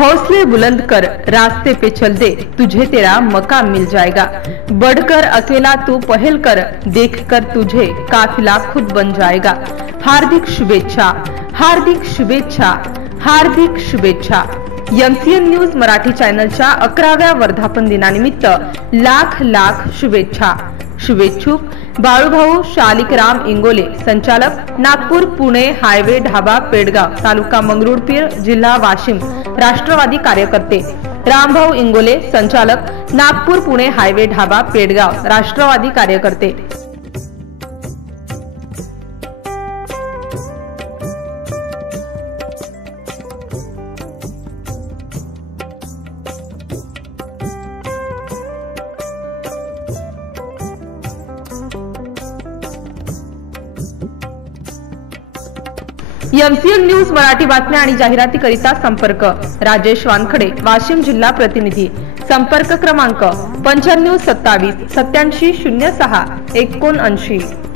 हौसले बुलंद कर, रास्ते पे चल दे, तुझे तेरा मकाम मिल जाएगा। बढ़कर अकेला तू पहल कर, देखकर तुझे काफिला खुद बन जाएगा। हार्दिक शुभेच्छा, हार्दिक शुभेच्छा, हार्दिक शुभेच्छा। MCN न्यूज मराठी चॅनलच्या 11व्या वर्धापन दिनानिमित्त लाख लाख शुभेच्छा। शुभेच्छुक बाळूभाऊ शालिकराम इंगोले, संचालक नागपूर पुणे हायवे ढाबा पेडगाव, तालुका मंगरुळपीर, जिल्हा वाशिम, राष्ट्रवादी कार्यकर्ते। रामभाऊ इंगोले, संचालक नागपूर पुणे हायवे ढाबा पेडगाव, राष्ट्रवादी कार्यकर्ते। MCN न्यूज मराठी बातम्या आणि जाहिरातीकरिता संपर्क राजेश वानखडे, वाशिम जिल्हा प्रतिनिधी। संपर्क क्रमांक 9527 8706 79।